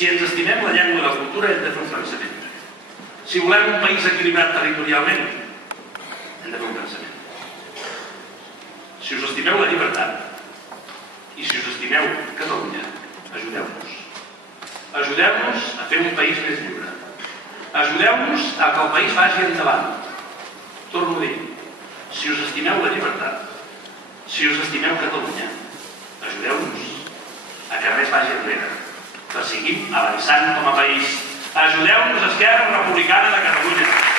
Si ens estimem la llengua i la cultura, hem de fer un pensament. Si volem un país equilibrat territorialment, hem de fer un pensament. Si us estimeu la llibertat i si us estimeu Catalunya, ajudeu-nos. Ajudeu-nos a fer un país més lliure. Ajudeu-nos a que el país vagi endavant. Torno a dir, si us estimeu la llibertat, si us estimeu Catalunya, ajudeu-nos a que res vagi enrere, que seguim avançant com a país. Ajudeu-nos, Esquerra Republicana de Catalunya.